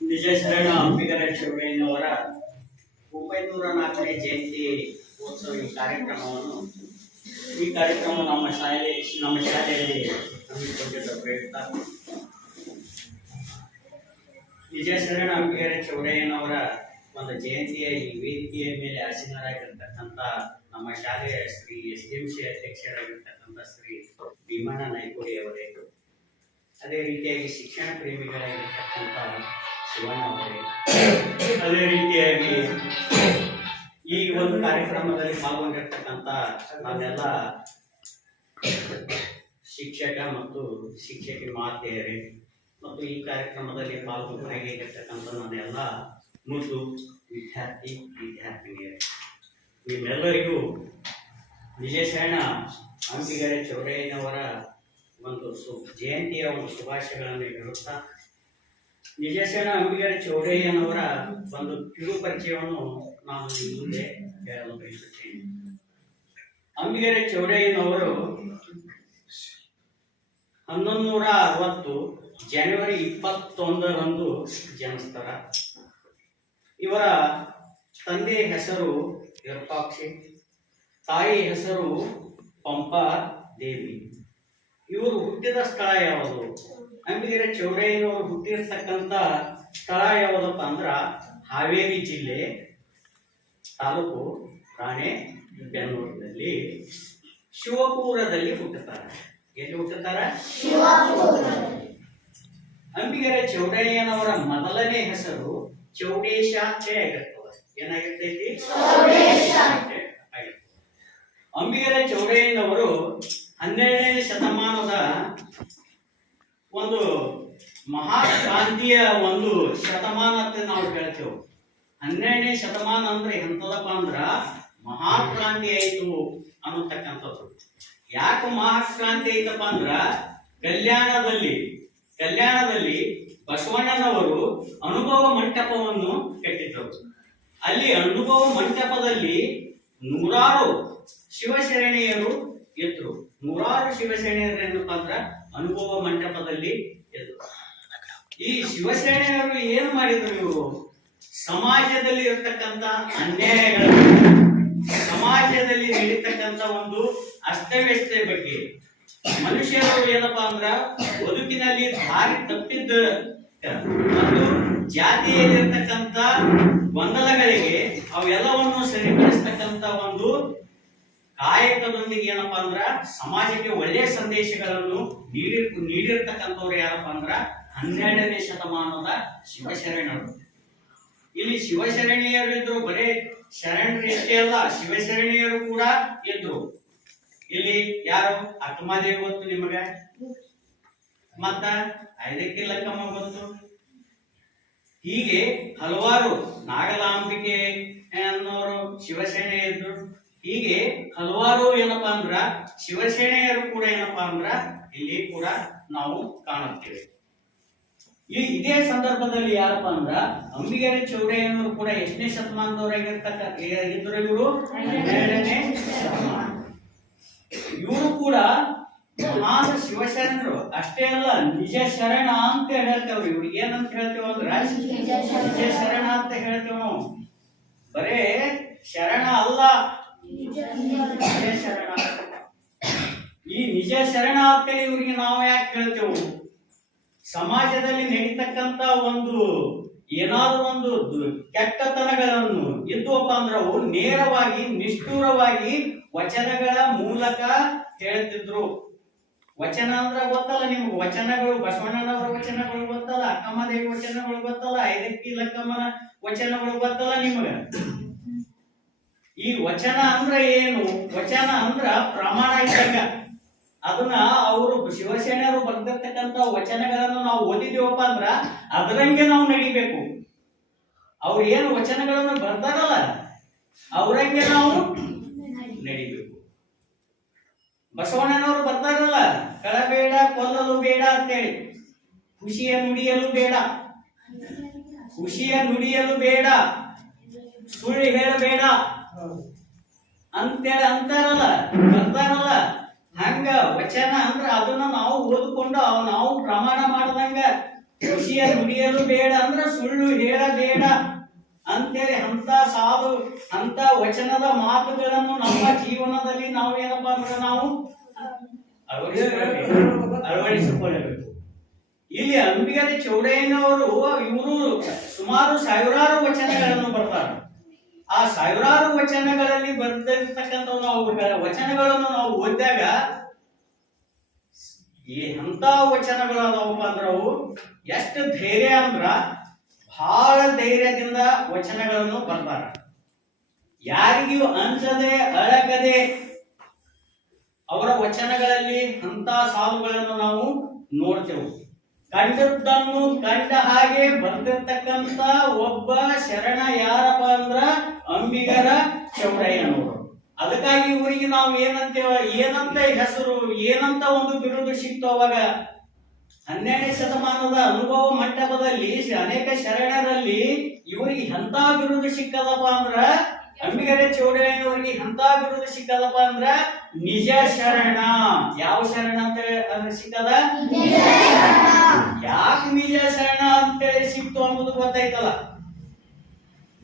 ನಿಜ ಶರಣ ಅಂಬಿಗರ ಶಿವಯ್ಯನವರ ಒಂಬೈನೂರ ನಾಲ್ಕನೇ ಜಯಂತಿ ಉತ್ಸವ ಈ ಕಾರ್ಯಕ್ರಮವನ್ನು, ಈ ಕಾರ್ಯಕ್ರಮ ನಮ್ಮ ಶಾಲೆ ನಮ್ಮ ಶಾಲೆಯಲ್ಲಿ ಹಮ್ಮಿಕೊಂಡಿದ್ದ ಪ್ರಯುಕ್ತ. ನಿಜ ಶರಣ ಅಂಬಿಗರ ಚೌಡಯ್ಯನವರ ಒಂದು ಜಯಂತಿಯ ಈ ವೇದಿಕೆಯ ಮೇಲೆ ಆಸೀನರಾಗಿರ್ತಕ್ಕಂಥ ನಮ್ಮ ಶಾಲೆಯ Shri S D M C ಅಧ್ಯಕ್ಷರಾಗಿರ್ತಕ್ಕಂಥ Shri Bhimanna ಅವರೇ. ಅದೇ ರೀತಿಯಾಗಿ ಶಿಕ್ಷಣ ಪ್ರೇಮಿಗಳಾಗಿರ್ತಕ್ಕಂಥ ಅದೇ ರೀತಿಯಾಗಿ ಈ ಒಂದು ಕಾರ್ಯಕ್ರಮದಲ್ಲಿ ಪಾಲ್ಗೊಂಡಿರ್ತಕ್ಕಂಥ ನಾವೆಲ್ಲ ಶಿಕ್ಷಕ ಮತ್ತು ಶಿಕ್ಷಕಿ ಮಾತೆಯರೇ ಮತ್ತು ಈ ಕಾರ್ಯಕ್ರಮದಲ್ಲಿ ಪಾಲ್ಗೊಂಡು ಭಾಗಿಯಾಗಿರ್ತಕ್ಕಂಥ ನನ್ನೆಲ್ಲ ಮುದ್ದು ವಿದ್ಯಾರ್ಥಿ ವಿದ್ಯಾರ್ಥಿನಿಯರೇ. ನಿಮ್ಮೆಲ್ಲರಿಗೂ ವಿಜಯಸೇನ ಅಂಬಿಗರೆ ಚೌಡಯ್ಯನವರ ಒಂದು ಸು ಜಯಂತಿಯ ಒಂದು ಶುಭಾಶಯಗಳನ್ನು ಹೇಳುತ್ತಾ ನಿಜಶರಣ ಅಂಬಿಗರ ಚೌಡಯ್ಯನವರ ಒಂದು ಕಿರು ಪರಿಚಯವನ್ನು ನಾನು ಮುಂದೆ ಹೇಳಲು ಬಯಸುತ್ತೇನೆ. ಅಂಬಿಗರೆ ಚೌಡಯ್ಯನವರು ಹನ್ನೊಂದು ನೂರ ಅರವತ್ತು ಜನವರಿ ಇಪ್ಪತ್ತೊಂದರಂದು ಜನಿಸ್ತಾರ ಇವರ ತಂದೆ ಹೆಸರು ವಿರೂಪಾಕ್ಷಿ, ತಾಯಿ ಹೆಸರು ಪಂಪಾ ದೇವಿ. ಇವರು ಹುಟ್ಟಿದ ಸ್ಥಳ ಯಾವುದು? ಅಂಬಿಗರ ಚೌರಯ್ಯನವರು ಹುಟ್ಟಿರ್ತಕ್ಕಂಥ ಸ್ಥಳ ಯಾವುದಪ್ಪ ಅಂದ್ರ ಹಾವೇರಿ ಜಿಲ್ಲೆ ತಾಲೂಕು ರಾಣೆ ಬೆಂಗಳೂರಿನಲ್ಲಿ. ಶಿವಪುರದಲ್ಲಿ ಹುಟ್ಟುತ್ತಾರೆ. ಎಲ್ಲಿ ಹುಟ್ಟುತ್ತಾರ? ಅಂಬಿಗೆರೆ ಚೌಡಯ್ಯನವರ ಮೊದಲನೇ ಹೆಸರು ಚೌಡೇಶ ಅಂತ ಆಗಿರ್ತದೆ. ಏನಾಗಿರ್ತೈತಿ? ಅಂಬಿಗರ ಚೌಡಯ್ಯನವರು ಹನ್ನೆರಡನೇ ಶತಮಾನದ ಒಂದು ಮಹಾಕ್ರಾಂತಿಯ ಒಂದು ಶತಮಾನ ಅಂತ ನಾವು ಹೇಳ್ತೇವೆ. ಹನ್ನೆರಡನೇ ಶತಮಾನ ಅಂದ್ರೆ ಎಂತದಪ್ಪ ಅಂದ್ರ ಮಹಾಕ್ರಾಂತಿ ಆಯ್ತು ಅನ್ನತಕ್ಕಂಥದ್ದು. ಯಾಕೆ ಮಹಾಕ್ರಾಂತಿ ಐತಪ್ಪ ಅಂದ್ರ ಕಲ್ಯಾಣದಲ್ಲಿ ಕಲ್ಯಾಣದಲ್ಲಿ ಬಸವಣ್ಣನವರು ಅನುಭವ ಮಂಟಪವನ್ನು ಕಟ್ಟಿದ್ರು ಅಲ್ಲಿ ಅನುಭವ ಮಂಟಪದಲ್ಲಿ ನೂರಾರು ಶಿವಶರಣೆಯರು ಇದ್ರು. ನೂರಾರು ಶಿವಶರಣೆಯರು ಏನಪ್ಪಾ ಅಂದ್ರ ಅನುಭವ ಮಂಟಪದಲ್ಲಿ ಈ ಶಿವಸೇನೆಯವರು ಏನು ಮಾಡಿದ್ರು ಇವರು? ಸಮಾಜದಲ್ಲಿ ಇರತಕ್ಕಂತ ಅನ್ಯಾಯಗಳ ಸಮಾಜದಲ್ಲಿ ನಡೀತಕ್ಕಂತ ಒಂದು ಅಸ್ತವ್ಯಸ್ತೆ ಬಗ್ಗೆ. ಮನುಷ್ಯರು ಏನಪ್ಪಾ ಅಂದ್ರ ಬದುಕಿನಲ್ಲಿ ದಾರಿ ತಪ್ಪಿದ್ದ ಮತ್ತು ಜಾತಿಯಲ್ಲಿರ್ತಕ್ಕಂಥ ಗೊಂದಲಗಳಿಗೆ ಅವೆಲ್ಲವನ್ನು ಸರಿಪಡಿಸ್ತಕ್ಕಂಥ ಒಂದು ಕಾಯಕದೊಂದಿಗೆ ಏನಪ್ಪಾ ಅಂದ್ರ ಸಮಾಜಕ್ಕೆ ಒಳ್ಳೆಯ ಸಂದೇಶಗಳನ್ನು ನೀಡಿ, ನೀಡಿರ್ತಕ್ಕಂಥವ್ರು ಯಾರಪ್ಪ ಅಂದ್ರ ಹನ್ನೆರಡನೇ ಶತಮಾನದ ಶಿವಶರಣರು. ಇಲ್ಲಿ ಶಿವಶರಣೀಯರು ಇದ್ರು, ಬರೇ ಶರಣರು ಇಷ್ಟೇ ಅಲ್ಲ, ಶಿವಶರಣೀಯರು ಕೂಡ ಇದ್ರು. ಇಲ್ಲಿ ಯಾರು? ಅಕ್ಕಮಾದೇವಿ ಗೊತ್ತು ನಿಮಗ? ಮತ್ತ ಐದಕ್ಕೆ ಲಕ್ಕಮ್ಮ ಗೊತ್ತು ಹೀಗೆ ಹಲವಾರು ನಾಗಲಾಂಬಿಕೆ ಅನ್ನೋರು ಶಿವಸೇನೆ ಇದ್ರು. ಹೀಗೆ ಹಲವಾರು ಏನಪ್ಪಾ ಅಂದ್ರ ಶಿವಸೇನೆಯರು ಕೂಡ ಏನಪ್ಪಾ ಅಂದ್ರ ಇಲ್ಲಿ ಕೂಡ ನಾವು ಕಾಣುತ್ತೇವೆ. ಈ ಇದೇ ಸಂದರ್ಭದಲ್ಲಿ ಯಾರಪ್ಪ ಅಂದ್ರ ಅಂಬಿಗೇರಿ ಚೌಡಯ್ಯನವರು ಕೂಡ ಎಷ್ಟನೇ ಶತಮಾನದವರಾಗಿರ್ತಕ್ಕ ಇದ್ರು ಇವರು? ಹನ್ನೆರಡನೇ ಶತಮಾನ. ಇವರು ಕೂಡ ಮಹಾನ್ ಶಿವಶರಣರು. ಅಷ್ಟೇ ಅಲ್ಲ ನಿಜ ಶರಣ ಅಂತ ಹೇಳ್ತೇವ್ರಿ ಇವ್ರಿಗೆ ಏನಂತ ಹೇಳ್ತೇವ ಅಂದ್ರ ನಿಜ ಶರಣ ಅಂತ ಹೇಳ್ತೇವ ನಾವು. ಬರೇ ಶರಣ ಅಲ್ಲ ಈ ನಿಜ ಶರಣ ಇವ್ರಿಗೆ ನಾವು ಯಾಕೆ ಹೇಳ್ತೇವೆ? ಸಮಾಜದಲ್ಲಿ ನಡೀತಕ್ಕಂತ ಒಂದು ಏನಾದ್ರೂ ಒಂದು ಕೆಟ್ಟತನಗಳನ್ನು ಇದ್ವಪ್ಪ ಅಂದ್ರೆ ಅವು ನೇರವಾಗಿ, ನಿಷ್ಠೂರವಾಗಿ ವಚನಗಳ ಮೂಲಕ ಹೇಳ್ತಿದ್ರು. ವಚನ ಅಂದ್ರೆ ಗೊತ್ತಲ್ಲ ನಿಮ್ಗೆ? ವಚನಗಳು, ಬಸವಣ್ಣನವರ ವಚನಗಳು ಗೊತ್ತಲ್ಲ ಅಕ್ಕಮ್ಮದೇವಿ ವಚನಗಳು ಗೊತ್ತಲ್ಲ, ಐದಕ್ಕಿ ಲಕ್ಕಮ್ಮನ ವಚನಗಳು ಗೊತ್ತಲ್ಲ ನಿಮಗ? ಈ ವಚನ ಅಂದ್ರ ಏನು? ವಚನ ಅಂದ್ರ ಪ್ರಮಾಣ ಇದ್ದಂಗ. ಅದನ್ನ ಅವರು ಶಿವಸೇನೆಯವರು ಬರ್ದಿರ್ತಕ್ಕಂತ ವಚನಗಳನ್ನು ನಾವು ಓದಿದೀವಪ್ಪ ಅಂದ್ರ ಅದರಂಗೆ ನಾವು ನಡಿಬೇಕು. ಅವ್ರು ಏನು ವಚನಗಳನ್ನು ಬರ್ತಾರಲ್ಲ ಅವರಂಗೆ ನಾವು ನಡಿಬೇಕು. ಬಸವಣ್ಣನವರು ಬರ್ತಾರಲ್ಲ ಕಳಬೇಡ, ಕೊಲ್ಲಲು ಬೇಡ ಅಂತೇಳಿ. ಖುಷಿಯ ನುಡಿಯಲು ಬೇಡ. ಖುಷಿಯ ನುಡಿಯಲು ಬೇಡ. ಸುಳ್ಳು ಹೇಳಬೇಡ. ಅಂತೇಳಿ ಅಂತಾರಲ್ಲ ಬರ್ತಾರಲ್ಲ ಹಂಗ ವಚನ ಅಂದ್ರ ಅದನ್ನ ನಾವು ಓದ್ಕೊಂಡು ಅವ್ ನಾವು ಪ್ರಮಾಣ ಮಾಡ್ದಂಗ, ಖುಷಿಯ ನುಡಿಯಲು ಬೇಡ ಅಂದ್ರೆ ಸುಳ್ಳು ಹೇಳಬೇಡ ಅಂತೇಳಿ ಅಂತ ಸಾಲು, ಅಂತ ವಚನದ ಮಾತುಗಳನ್ನು ನಮ್ಮ ಜೀವನದಲ್ಲಿ ನಾವು ಏನಪ್ಪಾ ಅಂದ್ರೆ ನಾವು ಅಳವಡಿಸಿಕೊಳ್ಳಬೇಕು. ಇಲ್ಲಿ ಅಂಬಿಗರ ಚೌಡಯ್ಯನವರು ಇವರು ಸುಮಾರು ಸಾವಿರಾರು ವಚನಗಳನ್ನು ಬರ್ತಾರೆ. ಆ ಸಾವಿರಾರು ವಚನಗಳಲ್ಲಿ ಬರ್ದಿರ್ತಕ್ಕಂಥ ನಾವು ವಚನಗಳನ್ನು ನಾವು ಓದಿದಾಗ ಎಂತ ವಚನಗಳು ಅದಾವಪ್ಪ ಅಂದ್ರ ಅವು ಎಷ್ಟು ಧೈರ್ಯ ಅಂದ್ರ ಬಹಳ ಧೈರ್ಯದಿಂದ ವಚನಗಳನ್ನು ಬರ್ತಾರ ಯಾರಿಗೂ ಅಂಜದೆ ಅಳಗದೆ ಅವರ ವಚನಗಳಲ್ಲಿ ಅಂತ ಸಾಲುಗಳನ್ನು ನಾವು ನೋಡ್ತೇವೆ ಕಂಡದ್ದನ್ನು ಕಂಡ ಹಾಗೆ ಬಂದಿರತಕ್ಕಂತ ಒಬ್ಬ ಶರಣ ಯಾರಪ್ಪ ಅಂದ್ರ ಅಂಬಿಗರ ಚೌಡಯ್ಯನವರು. ಅದಕ್ಕಾಗಿ ಇವರಿಗೆ ನಾವು ಏನಂತೇವ, ಏನಂತ ಹೆಸರು, ಏನಂತ ಒಂದು ಬಿರುದು ಸಿಕ್ತು ಅವಾಗ? ಹನ್ನೆರಡನೇ ಶತಮಾನದ ಅನುಭವ ಮಂಟಪದಲ್ಲಿ ಅನೇಕ ಶರಣರಲ್ಲಿ ಇವರಿಗೆ ಎಂತ ಬಿರುದು ಸಿಕ್ಕದಪ್ಪ ಅಂದ್ರ, ಅಂಬಿಗರ ಚೌಡಯ್ಯನವರಿಗೆ ಎಂತ ಬಿರುದು ಸಿಕ್ಕದಪ್ಪ ಅಂದ್ರ, ನಿಜ ಶರಣ. ಯಾವ ಶರಣ ಅಂತ ಸಿಕ್ಕದ? ಅನ್ನೋದು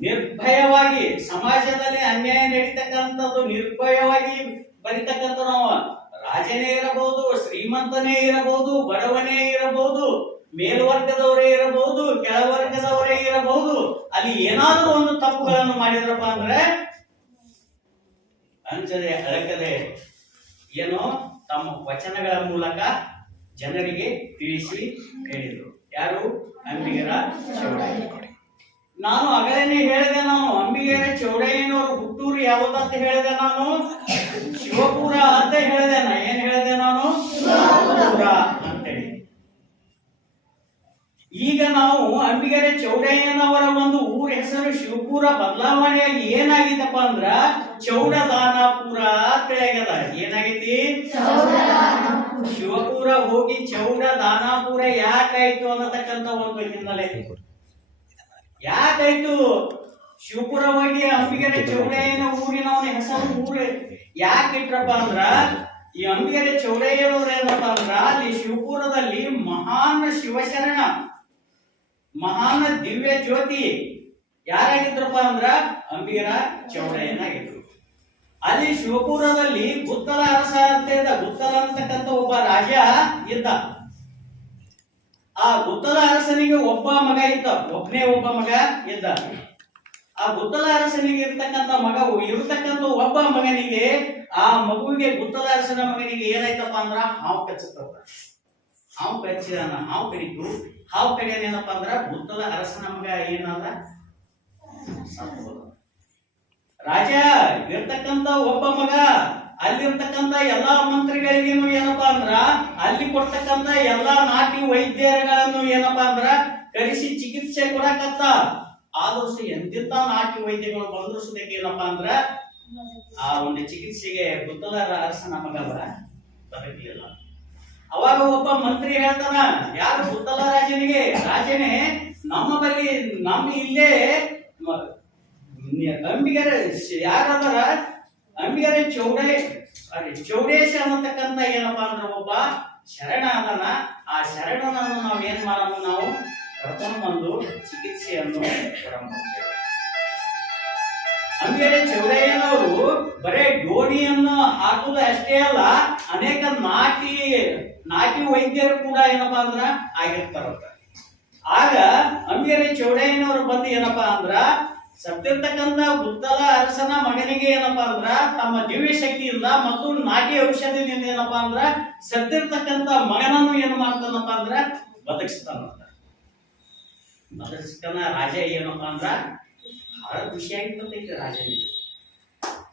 ನಿರ್ಭಯವಾಗಿ ಸಮಾಜದಲ್ಲಿ ಅನ್ಯಾಯ ನಡೀತಕ್ಕಂಥದ್ದು ನಿರ್ಭಯವಾಗಿ ಬರಿತಕ್ಕಂಥ ನಾವು. ರಾಜನೇ ಇರಬಹುದು, ಶ್ರೀಮಂತನೇ ಇರಬಹುದು, ಬಡವನೇ ಇರಬಹುದು, ಮೇಲ್ವರ್ಗದವರೇ ಇರಬಹುದು, ಕೆಳವರ್ಗದವರೇ ಇರಬಹುದು, ಅಲ್ಲಿ ಏನಾದರೂ ಒಂದು ತಪ್ಪುಗಳನ್ನು ಮಾಡಿದ್ರಪ್ಪ ಅಂದ್ರೆ ಅಂಜದೆ ಅಳಕದೆ ಏನೋ? ತಮ್ಮ ವಚನಗಳ ಮೂಲಕ ಜನರಿಗೆ ತಿಳಿಸಿ ಹೇಳಿದರು. ಯಾರು? ಅಂಬಿಗರ ಚೌಡಯ್ಯ. ನಾನು ಅಗಲೇನೆ ಹೇಳಿದೆ ನಾನು ಅಂಬಿಗೆರೆ ಚೌಡಯ್ಯನವರು ಹುಟ್ಟೂರು ಯಾವುದಂತ ಅಂತ ಹೇಳಿದೆ ನಾನು? ಶಿವಪುರ ಅಂತ ಹೇಳಿದೆ ನಾ. ಏನ್ ಹೇಳಿದೆ ನಾನು? ಶಿವಪುರ ಅಂತೇಳಿ. ಈಗ ನಾವು ಅಂಬಿಗೆರೆ ಚೌಡಯ್ಯನವರ ಒಂದು ಊರ ಹೆಸರು ಶಿವಪುರ ಬದಲಾವಣೆಯಾಗಿ ಏನಾಗಿತ್ತಪ್ಪ ಅಂದ್ರ ಚೌಡದಾನಪುರ ಅಂತ ಆಗ್ಯದ ಏನಾಗೈತಿ? ಶಿವಪುರ ಹೋಗಿ ಚೌಡ ದಾನಾಪುರ ಯಾಕಾಯ್ತು ಅನ್ನತಕ್ಕಂತ ಒಂದು ಹಿನ್ನೆಲೆ ಯಾಕಾಯ್ತು? ಶಿವಪುರ ಹೋಗಿ ಅಂಬಿಗೆರೆ ಚೌಡಯ್ಯನ ಊರಿನ ಅವನ ಹೆಸರು ಊರು. ಯಾಕೆ ಇಟ್ರಪ್ಪ ಅಂದ್ರ, ಈ ಅಂಬಿಗೆರೆ ಚೌಡಯ್ಯನವ್ರು ಏನಪ್ಪ ಅಂದ್ರ, ಅಲ್ಲಿ ಶಿವಪುರದಲ್ಲಿ ಮಹಾನ್ ಶಿವಶರಣ, ಮಹಾನ್ ದಿವ್ಯ ಜ್ಯೋತಿ ಯಾರಾಗಿದ್ರಪ್ಪ ಅಂದ್ರ, ಅಂಬಿಗರ ಚೌಡಯ್ಯನಾಗಿದ್ರು. ಅಲ್ಲಿ ಶಿವಪುರದಲ್ಲಿ ಗುತ್ತಲ ಅರಸ ಅಂತ ಇದ್ದ ಗುತ್ತಲ ಅಂತಕ್ಕಂಥ ಒಬ್ಬ ರಾಜ ಇದ್ದ. ಆ ಗುತ್ತಲ ಅರಸನಿಗೆ ಒಬ್ಬ ಮಗ ಇದ್ದ ಒಬ್ಬನೇ ಒಬ್ಬ ಮಗ ಇದ್ದ. ಆ ಗುತ್ತಲ ಅರಸನಿಗೆ ಇರ್ತಕ್ಕಂಥ ಮಗವು, ಇರ್ತಕ್ಕಂಥ ಒಬ್ಬ ಮಗನಿಗೆ, ಆ ಮಗುವಿಗೆ ಗುತ್ತಲ ಅರಸನ ಮಗನಿಗೆ ಏನಾಯ್ತಪ್ಪ ಅಂದ್ರ ಹಾವು ಕಚ್ಚುತ್ತದ ಹಾವು ಕಚ್ಚಿದಾನ ಹಾವು ಕಡಿತು. ಹಾವು ಕಡಿಯೋದೇನಪ್ಪ ಅಂದ್ರ ಗುತ್ತಲ ಅರಸನ ಮಗ ಹೋದ. ರಾಜ ಇರ್ತಕ್ಕಂತ ಒಬ್ಬ ಮಗ ಅಲ್ಲಿರ್ತಕ್ಕಂತ ಎಲ್ಲಾ ಮಂತ್ರಿಗಳಿಗೇನು ಏನಪ್ಪಾ ಅಂದ್ರ, ಅಲ್ಲಿ ಕೊಡ್ತಕ್ಕಂತ ಎಲ್ಲಾ ನಾಟಿ ವೈದ್ಯರುಗಳನ್ನು ಏನಪ್ಪಾ ಅಂದ್ರ, ಕರೆಸಿ ಚಿಕಿತ್ಸೆ ಕೊಡಕತ್ತ. ಆದ್ರೂ ಎಂತಿಂತ ನಾಟಿ ವೈದ್ಯಗಳು ಬಂದ್ರು ಸುದಕ್ಕೆ ಏನಪ್ಪಾ ಅಂದ್ರ, ಆ ಒಂದು ಚಿಕಿತ್ಸೆಗೆ ಗುತ್ತಲ ಅರಸನ ಮಗ ಬರಲಿಲ್ಲ ಅವಾಗ ಒಬ್ಬ ಮಂತ್ರಿ ಹೇಳ್ತಾನ, ಯಾರು ಗುತ್ತಲ ರಾಜನಿಗೆ, ರಾಜನೇ, ನಮ್ಮ ಬಳಿ ನಮ್ಮ ಇಲ್ಲೇ ಅಂಬಿಗರ ಯಾರದಾರ ಅಂಬಿಗರ ಚೌಡೇ. ಸಾರಿ ಚೌಡೇಶ ಅನ್ನತಕ್ಕಂತ ಏನಪ್ಪಾ ಅಂದ್ರೆ ಒಬ್ಬ ಶರಣ ಅದನ ಆ ಶರಣನನ್ನು ನಾವು ಏನ್ ಮಾಡೋಣ ನಾವು? ಕರ್ಕೊಂಡು ಬಂದು ಚಿಕಿತ್ಸೆಯನ್ನು ಅಂಬಿಗರೆ ಚೌಡಯ್ಯನವರು ಬರೇ ಡೋಣಿಯನ್ನು ಹಾಕುದು ಅಷ್ಟೇ ಅಲ್ಲ, ಅನೇಕ ನಾಟಿ ನಾಟಿ ವೈದ್ಯರು ಕೂಡ ಏನಪ್ಪಾ ಅಂದ್ರ ಆಗಿರ್ತಾರ ಆಗ ಅಂಬಿಗರೆ ಚೌಡಯ್ಯನವರು ಬಂದು ಏನಪ್ಪಾ ಅಂದ್ರ ಸತ್ತಿರ್ತಕ್ಕಂತ ಗುತ್ತಲ ಅರಸನ ಮಗನಿಗೆ ಏನಪ್ಪಾ ಅಂದ್ರ, ತಮ್ಮ ದಿವ್ಯ ಶಕ್ತಿಯಿಂದ ಮತ್ತು ನಾಗಿ ಔಷಧದಿಂದ ಏನಪ್ಪಾ ಅಂದ್ರ, ಸತ್ತಿರ್ತಕ್ಕಂಥ ಮಗನನ್ನು ಏನ್ ಮಾಡ್ತಾನಪ್ಪ ಅಂದ್ರ ಬದುಕಿಸ್ತಾನಂತ ಬದುಕಿಸ್ತಾನ ರಾಜ ಏನಪ್ಪಾ ಅಂದ್ರ ಬಹಳ ಖುಷಿಯಾಗಿರ್ತೈತಿ ರಾಜನಿಗೆ.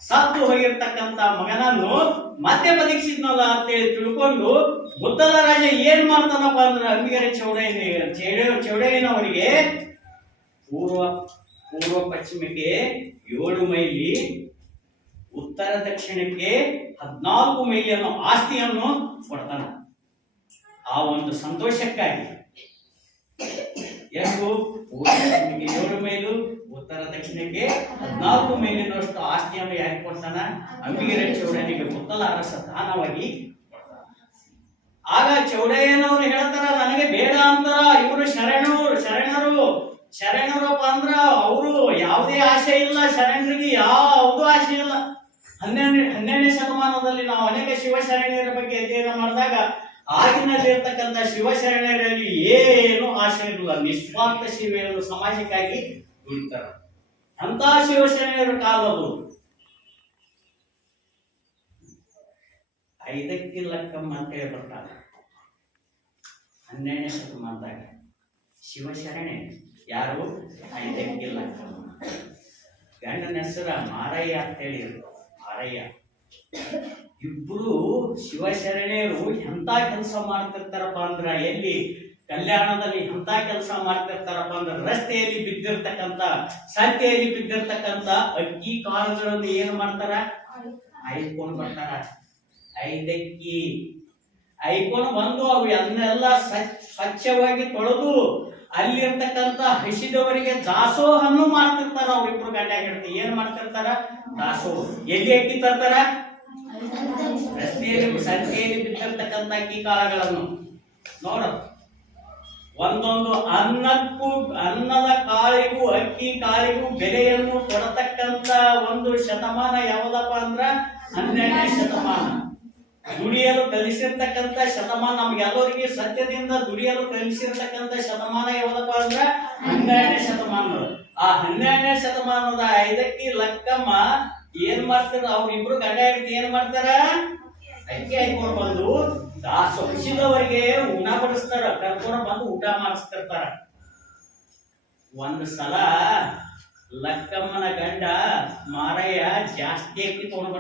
ಸತ್ತು ಹೋಗಿರ್ತಕ್ಕಂತ ಮಗನನ್ನು ಮತ್ತೆ ಬದುಕಿಸಿದ್ನಲ್ಲ ಅಂತೇಳಿ ತಿಳ್ಕೊಂಡು ಬುದ್ಧದ ರಾಜ ಏನ್ ಮಾಡ್ತಾನಪ್ಪ ಅಂದ್ರೆ ಅಂಬಿಗರ ಚೌಡಯ್ಯನ ಚೌಡ ಚೌಡಯ್ಯನವರಿಗೆ ಪೂರ್ವ ಪೂರ್ವ ಪಶ್ಚಿಮಕ್ಕೆ ಏಳು ಮೈಲಿ, ಉತ್ತರ ದಕ್ಷಿಣಕ್ಕೆ ಹದಿನಾಲ್ಕು ಮೈಲಿ ಅನ್ನೋ ಆಸ್ತಿಯನ್ನು ಕೊಡ್ತಾನ. ಆ ಒಂದು ಸಂತೋಷಕ್ಕಾಗಿ. ಎಷ್ಟು? ಏಳು ಮೈಲು, ಉತ್ತರ ದಕ್ಷಿಣಕ್ಕೆ ಹದಿನಾಲ್ಕು ಮೈಲಿನಷ್ಟು ಆಸ್ತಿಯನ್ನು ಯಾಕೆ ಕೊಡ್ತಾನ? ಅಂಬಿಗೆರೆ ಚೌಡನಿಗೆ ಮುತ್ತಲ ಅರಸ ದಾನವಾಗಿ ಆಗ ಚೌಡಯ್ಯನವರು ಹೇಳ್ತಾರ, ನನಗೆ ಬೇಡ ಅಂತಾರ, ಇವರು ಶರಣರು ಶರಣರು ಶರಣರಪ್ಪ ಅಂದ್ರ ಅವರು ಯಾವುದೇ ಆಸೆ ಇಲ್ಲ, ಶರಣರಿಗೆ ಯಾವುದೂ ಆಸೆ ಇಲ್ಲ. ಹನ್ನೆರಡನೇ ಹನ್ನೆರಡನೇ ಶತಮಾನದಲ್ಲಿ ನಾವು ಅನೇಕ ಶಿವಶರಣರ ಬಗ್ಗೆ ಅಧ್ಯಯನ ಮಾಡಿದಾಗ ಆಗಿನಲ್ಲಿರ್ತಕ್ಕಂಥ ಶಿವಶರಣರಲ್ಲಿ ಏನು ಆಸೆ ಇಲ್ಲ, ನಿಸ್ವಾರ್ಥ ಸೇವೆಯನ್ನು ಸಮಾಜಕ್ಕಾಗಿ ದುಡಿತಾರ ಅಂತ ಶಿವಶರಣರ ಕಾಲವು ಐದಕ್ಕೆ ಲಕ್ಕಮ್ಮ ಅಂತ ಹೇಳಿ ಬರ್ತಾರ ಹನ್ನೆರಡನೇ ಶತಮಾನದಾಗ ಶಿವಶರಣೆ. ಯಾರು? ಐದಕ್ಕಿಲ್ಲ ಗಂಡನ ಹೆಸರ ಮಾರಯ್ಯ ಅಂತ ಹೇಳಿದ್ರು ಮಾರಯ್ಯ. ಇಬ್ರು ಶಿವಶರಣೆಯರು ಎಂತ ಕೆಲಸ ಮಾಡ್ತಿರ್ತಾರಪ್ಪ ಅಂದ್ರ ಎಲ್ಲಿ ಕಲ್ಯಾಣದಲ್ಲಿ ಎಂತ ಕೆಲಸ ಮಾಡ್ತಿರ್ತಾರಪ್ಪ ಅಂದ್ರೆ ರಸ್ತೆಯಲ್ಲಿ ಬಿದ್ದಿರ್ತಕ್ಕಂತ ಸಂತೆಯಲ್ಲಿ ಬಿದ್ದಿರ್ತಕ್ಕಂತ ಅಕ್ಕಿ ಕಾಳುಗಳನ್ನು ಏನು ಮಾಡ್ತಾರ? ಐದ್ಕೊಂಡು ಬರ್ತಾರ. ಐದಕ್ಕಿ. ಐಕೊಂಡು ಬಂದು ಅವು ಅದನ್ನೆಲ್ಲ ಸ್ವಚ್ಛ ಸ್ವಚ್ಛವಾಗಿ ತೊಳೆದು ಅಲ್ಲಿರ್ತಕ್ಕಂಥ ಹಸಿದವರಿಗೆ ದಾಸೋಹನ್ನು ಮಾಡ್ತಿರ್ತಾರ ಅವ್ರಿಬ್ರು ಗಂಡ ಹೆಂಡತಿ. ಏನ್ ಮಾಡ್ತಿರ್ತಾರ? ದಾಸೋಹ. ಎಲ್ಲಿ ಅಕ್ಕಿ ತರ್ತಾರ? ರಸ್ತೆಯಲ್ಲಿ, ಸಂತೆಯಲ್ಲಿ ಬಿದ್ದಿರ್ತಕ್ಕಂತ ಅಕ್ಕಿ ಕಾಳಗಳನ್ನು. ನೋಡ. ಒಂದೊಂದು ಅನ್ನಕ್ಕೂ, ಅನ್ನದ ಕಾಳಿಗೂ, ಅಕ್ಕಿ ಕಾಳಿಗೂ ಬೆಲೆಯನ್ನು ಕೊಡತಕ್ಕಂತ ಒಂದು ಶತಮಾನ ಯಾವುದಪ್ಪ ಅಂದ್ರ? ಹನ್ನೆರಡನೇ ಶತಮಾನ. ದುಡಿಯಲು ಕಲಿಸಿರ್ತಕ್ಕಂಥ ಶತಮಾನ ನಮ್ಗೆಲ್ಲರಿಗೆ ಸತ್ಯದಿಂದ ದುಡಿಯಲು ಕಲಿಸಿರ್ತಕ್ಕಂಥ ಶತಮಾನ ಯಾವ್ದಪ್ಪ ಅಂದ್ರ? ಹನ್ನೆರಡನೇ ಶತಮಾನ ಆ ಹನ್ನೆರಡನೇ ಶತಮಾನದ ಐದಕ್ಕಿ ಲಕ್ಕಮ್ಮ ಏನ್ ಮಾಡ್ತಾರ? ಅವ್ರಿಬ್ರು ಗಂಡ ಹೆಂಡತಿ ಏನ್ ಮಾಡ್ತಾರ? ಅಕ್ಕಿ ಹಾಕೊಂಡು ಬಂದು ದಾಸ ಹಸಿದವರಿಗೆ ಊಟ ಬಡಿಸ್ತಾರ, ಕರ್ಕೊಂಡು ಬಂದು ಊಟ ಮಾಡಿಸ್ತಿರ್ತಾರ. ಒಂದ್ ಸಲ ಲಕ್ಕಮ್ಮನ ಗಂಡ ಮಾರಯ್ಯ ಜಾಸ್ತಿ ಅಕ್ಕಿ ತಗೊಂಡ್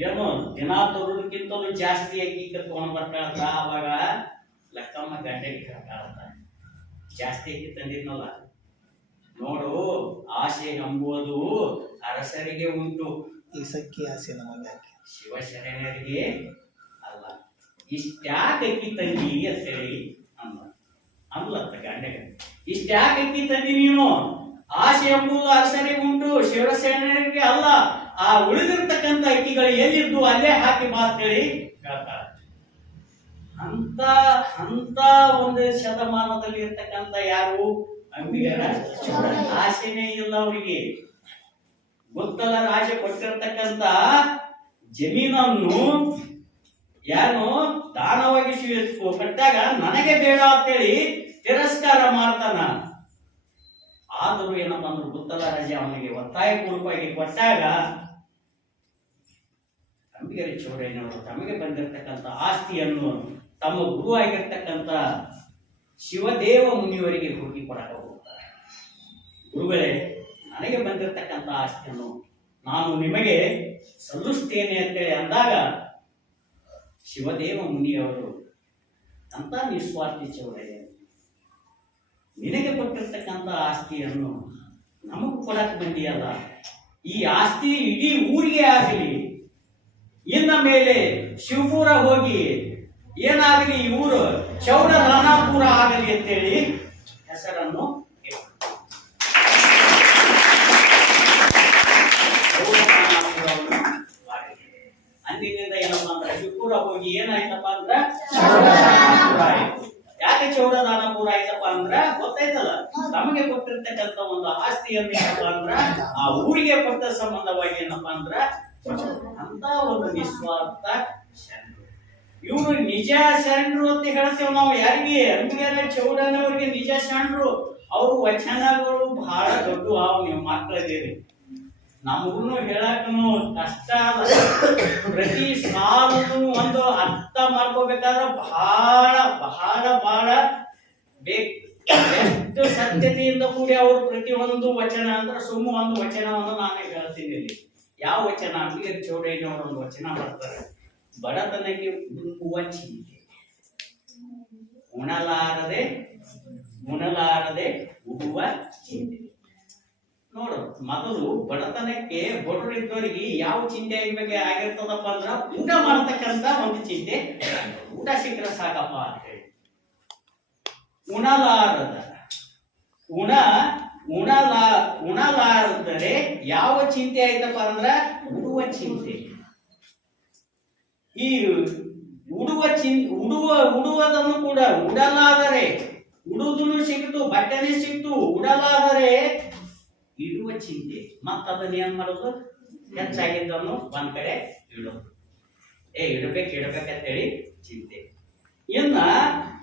ಏನು ದಿನ ತರೋದಕ್ಕಿಂತಲೂ ಜಾಸ್ತಿ ಅಕ್ಕಿ ತಗೊಂಡ್ ಬರ್ತಾಳಂತ ಅವಾಗ ಲಕ್ಕಮ್ಮ ಗಂಡಗೆ ಹೇಳ್ತಾಳಂತ ಜಾಸ್ತಿ ಅಕ್ಕಿ ತಂದಿದ್ನಲ್ಲ. ನೋಡು ಆಸೆ ಎಂಬುವುದು ಅರಸರಿಗೆ ಉಂಟು. ಈ ಸಕ್ಕಿ ಆಸೆ ನಮಗೆ ಶಿವಶರಣರಿಗೆ ಅಲ್ಲ. ಇಷ್ಟ್ಯಾಕೆ ಅಕ್ಕಿ ತಂದಿ ಅಂತ ಹೇಳಿ ಅಂದ. ಅಂದ್ಲತ್ತ ಗಂಡಗ. ಇಷ್ಟ್ಯಾಕೆ ಅಕ್ಕಿ ತಂದಿ ನೀನು? ಆಸೆ ಎಂಬುದು ಅರಸರಿಗೆ ಉಂಟು ಶಿವಶರಣರಿಗೆ ಅಲ್ಲ. ಆ ಉಳಿದಿರ್ತಕ್ಕಂಥ ಅಕ್ಕಿಗಳು ಎಲ್ಲಿದ್ದು ಅಲ್ಲೇ ಹಾಕಿ ಬಾ ಅಂತ ಹೇಳಿ ಹೇಳ್ತಾರೆ. ಅಂತ ಅಂತ ಒಂದು ಶತಮಾನದಲ್ಲಿ ಇರ್ತಕ್ಕಂಥ ಯಾರು? ಆಸೆನೇ ಇಲ್ಲ ಅವರಿಗೆ. ಗೊತ್ತಲ್ಲ ರಾಜ ಕೊಟ್ಟಿರ್ತಕ್ಕಂಥ ಜಮೀನನ್ನು ಯಾರು ದಾನವಾಗಿ ಕಟ್ಟಾಗ ನನಗೆ ಬೇಡ ಅಂತೇಳಿ ತಿರಸ್ಕಾರ ಮಾಡ್ತಾನ. ಆದರೂ ಏನಪ್ಪ ಅಂದ್ರೆ ಗೊತ್ತಲ್ಲ ರಾಜ ಅವನಿಗೆ ಒತ್ತಾಯ ಪೂರ್ವಕವಾಗಿ ಕೊಟ್ಟಾಗ ಅಂಬಿಗರಿ ಚೌಡಯ್ಯನವರು ತಮಗೆ ಬಂದಿರತಕ್ಕಂಥ ಆಸ್ತಿಯನ್ನು ತಮ್ಮ ಗುರು ಆಗಿರ್ತಕ್ಕಂಥ ಶಿವದೇವ ಮುನಿಯವರಿಗೆ ಹೋಗಿ ಕೊಡಕ ಹೋಗ್ತಾರೆ. ಗುರುಗಳೇ, ನನಗೆ ಬಂದಿರತಕ್ಕಂಥ ಆಸ್ತಿಯನ್ನು ನಾನು ನಿಮಗೆ ಸಲ್ಲಿಸ್ತೇನೆ ಅಂತೇಳಿ ಅಂದಾಗ ಶಿವದೇವ ಮುನಿಯವರು ಅಂತ ನಿಸ್ವಾರ್ಥಿ ಚೌಡಯ್ಯ ನಿನಗೆ ಕೊಟ್ಟಿರ್ತಕ್ಕಂಥ ಆಸ್ತಿಯನ್ನು ನಮಗೂ ಕೊಡಕ್ಕೆ ಬಂದಿಯಲ್ಲ, ಈ ಆಸ್ತಿ ಇಡೀ ಊರಿಗೆ ಆಗಲಿ ಇನ್ನ ಮೇಲೆ ಶಿವಪುರ ಹೋಗಿ ಏನಾಗಲಿ ಈ ಊರು ಚೌಡ ರಾಣಾಪುರ ಆಗಲಿ ಅಂತೇಳಿ ಹೆಸರನ್ನು. ಅಂದಿನಿಂದ ಏನಪ್ಪ ಅಂದ್ರೆ ಶಿವಪುರ ಹೋಗಿ ಏನಾಯ್ತಪ್ಪ ಅಂದ್ರ ಯಾಕೆ ಚೌಡದಾನಪುರ ಆಯ್ತಪ್ಪ ಅಂದ್ರ ಗೊತ್ತಾಯ್ತಲ್ಲ ನಮಗೆ ಕೊಟ್ಟಿರ್ತಕ್ಕಂಥ ಒಂದು ಆಸ್ತಿಯನ್ನು ಏನಪ್ಪ ಅಂದ್ರ ಆ ಊರಿಗೆ ಕೊಟ್ಟ ಸಂಬಂಧವಾಗಿ ಏನಪ್ಪಾ ಅಂದ್ರ ಅಂತ ಒಂದು ನಿಸ್ವಾರ್ಥ ಶರಣರು ನಿಜ ಶರಣರು ಅಂತ ಹೇಳ್ತೇವೆ ನಾವು ಯಾರಿಗೆ? ಅಂಬಿಗರ ಚೌಡನವರಿಗೆ ನಿಜ ಶರಣರು ಅವ್ರ ವಚನಗಳು ಬಹಳ ದೊಡ್ಡ ಅವು ನೀವು ಮಕ್ಕಳಿದ್ದೀರಿ ನಮಗೂ ಹೇಳಕ್ಕೂ ಕಷ್ಟ. ಪ್ರತಿ ಸಾಲನು ಒಂದು ಅರ್ಥ ಮಾಡ್ಕೋಬೇಕಾದ್ರೆ ಬಹಳ ಬಹಳ ಬಹಳ ಬೇಕು. ಸತ್ಯತೆಯಿಂದ ಕೂಡಿ ಅವರು ಪ್ರತಿಯೊಂದು ವಚನ ಅಂದ್ರೆ ಸುಮ್ಮ ಒಂದು ವಚನವನ್ನು ನಾನು ಹೇಳ್ತೀನಿ ಯಾವ ವಚನ ಅಂಬಿಗರ ಚೌಡಯ್ಯನವರು ಒಂದು ವಚನ ಬರ್ತಾರೆ ಬಡತನಕ್ಕೆ ಚಿಂತೆ. ಉಣಲಾರದೆ ಉಣಲಾರದೆ ಉಡುವ ಚಿಂತೆ. ನೋಡು, ಮೊದಲು ಬಡತನಕ್ಕೆ ಬಡವರಿದ್ದವರಿಗೆ ಯಾವ ಚಿಂತೆ ಆಗಿರ್ಬೇಕು ಆಗಿರ್ತದಪ್ಪ ಅಂದ್ರ ಊಟ ಮಾಡತಕ್ಕಂತ ಒಂದು ಚಿಂತೆ. ಊಟ ಸಿಕ್ಕರೆ ಸಾಕಪ್ಪ ಅಂತ ಹೇಳಿ. ಉಣಲಾರದ, ಉಣ ಉಣಲಾ ಉಣಲಾರದರೆ ಯಾವ ಚಿಂತೆ ಆಯ್ತಪ್ಪ ಅಂದ್ರ ಉಡುವ ಚಿಂತೆ. ಈ ಉಡುವ ಚಿನ್ ಉಡುವ, ಉಡುವುದನ್ನು ಕೂಡ ಉಡಲಾದರೆ ಉಡುದನ್ನು ಸಿಕ್ತು ಬಟ್ಟೆನೇ ಸಿಕ್ತು, ಉಡಲಾದರೆ ಇಡುವ ಚಿಂತೆ. ಮತ್ತದನ್ನ ಏನ್ ಮಾಡೋದು? ಹೆಚ್ಚಾಗಿದ್ದನ್ನು ಒಂದ್ ಕಡೆ ಇಡೋದು ಏ, ಇಡಬೇಕು ಇಡಬೇಕಂತೇಳಿ ಚಿಂತೆ. ಇನ್ನ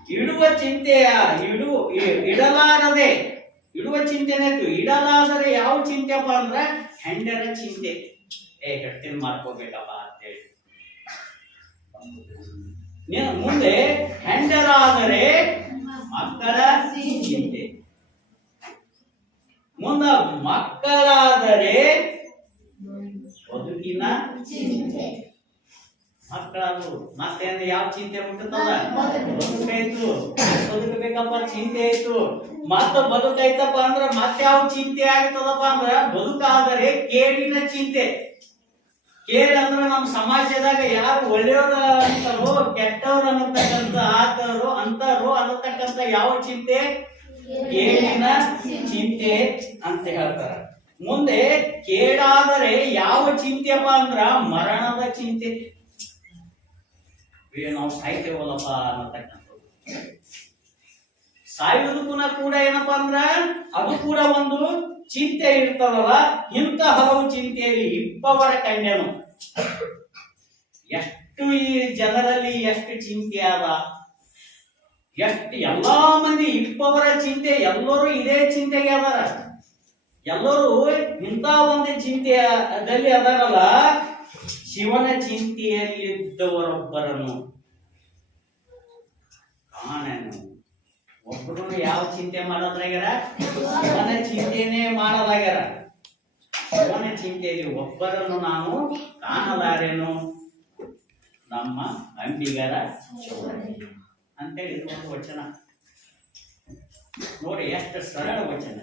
ಇಡುವ ಚಿಂತೆಯ ಇಡು ಇಡಲಾರದೆ ಇಡುವ ಚಿಂತೆನೆ ಇತ್ತು ಇಡಲಾದರೆ ಯಾವ ಚಿಂತೆಪ್ಪ ಅಂದ್ರೆ, ಹೆಂಡರ ಚಿಂತೆ. ಏ ಹೆಟ್ಟಿನ ಮಾಡ್ಕೋಬೇಕಪ್ಪ ನೀನು ಮುಂದೆ ಹೆಂಡರಾದರೆ ಮಕ್ಕಳ ಚಿಂತೆ. ಮುಂದ ಮಕ್ಕಳಾದರೆ ಬದುಕಿನ ಮಕ್ಕಳಾದ್ರು ಮತ್ತೇನು ಯಾವ ಚಿಂತೆ ಬದುಕಾಯ್ತು ಬದುಕಬೇಕಪ್ಪ ಚಿಂತೆ ಆಯ್ತು ಮತ್ತ ಬದುಕೈತಪ್ಪ ಅಂದ್ರ ಮತ್ತೆ ಯಾವ ಚಿಂತೆ ಆಗ್ತದಪ್ಪ ಅಂದ್ರ ಬದುಕಾದರೆ ಕೇಳಿನ ಚಿಂತೆ. ಕೇಡ್ ಅಂದ್ರ ನಮ್ಮ ಸಮಾಜದಾಗ ಯಾರು ಒಳ್ಳೆಯವ್ರ ಅಂತಾರೋ ಕೆಟ್ಟವ್ರ ಅನ್ನತಕ್ಕಂತ ಆತರು ಅಂತಾರೋ ಅನ್ನತಕ್ಕಂತ ಯಾವ ಚಿಂತೆ? ಕೇಡಿನ ಚಿಂತೆ ಅಂತ ಹೇಳ್ತಾರ. ಮುಂದೆ ಕೇಡಾದರೆ ಯಾವ ಚಿಂತೆಪ್ಪ ಅಂದ್ರ ಮರಣದ ಚಿಂತೆ. ಏ ನಾವು ಸಾಯ್ತೇವಲ್ಲಪ್ಪ ಅನ್ನತಕ್ಕಂಥದ್ದು. ಸಾಯುವುದಕ್ಕೂ ಕೂಡ ಏನಪ್ಪಾ ಅಂದ್ರ ಅದು ಕೂಡ ಒಂದು ಚಿಂತೆ ಇರ್ತದಲ್ಲ ಇಂಥ ಹಲವು ಚಿಂತೆಯಲ್ಲಿ ಇಬ್ಬವರ ಕನ್ಯನು ಎಷ್ಟು ಈ ಜನರಲ್ಲಿ ಎಷ್ಟು ಚಿಂತೆ ಅದ? ಎಷ್ಟು ಎಲ್ಲಾ ಮಂದಿ ಇಬ್ಬವರ ಚಿಂತೆ, ಎಲ್ಲರೂ ಇದೇ ಚಿಂತೆಗೆ ಅದಾರ. ಎಲ್ಲರೂ ಇಂಥ ಒಂದು ಚಿಂತೆಯಲ್ಲಿ ಅದಾರಲ್ಲ ಶಿವನ ಚಿಂತೆಯಲ್ಲಿದ್ದವರೊಬ್ಬರನ್ನು ಕಾಣನು. ಒಬ್ಬರು ಯಾವ ಚಿಂತೆ ಮಾಡೋದಾಗ್ಯಾರ ಶಿವನ ಚಿಂತೆನೇ ಮಾಡೋದಾಗ್ಯಾರ. ಶಿವನ ಚಿಂತೆಯಲ್ಲಿ ಒಬ್ಬರನ್ನು ನಾನು ಕಾಣಲಾರೆನು. ನಮ್ಮ ಅಂಬಿಗರ ಅಂತೇಳಿ ಒಂದು ವಚನ. ನೋಡಿ, ಎಷ್ಟು ಸರಳ ವಚನ.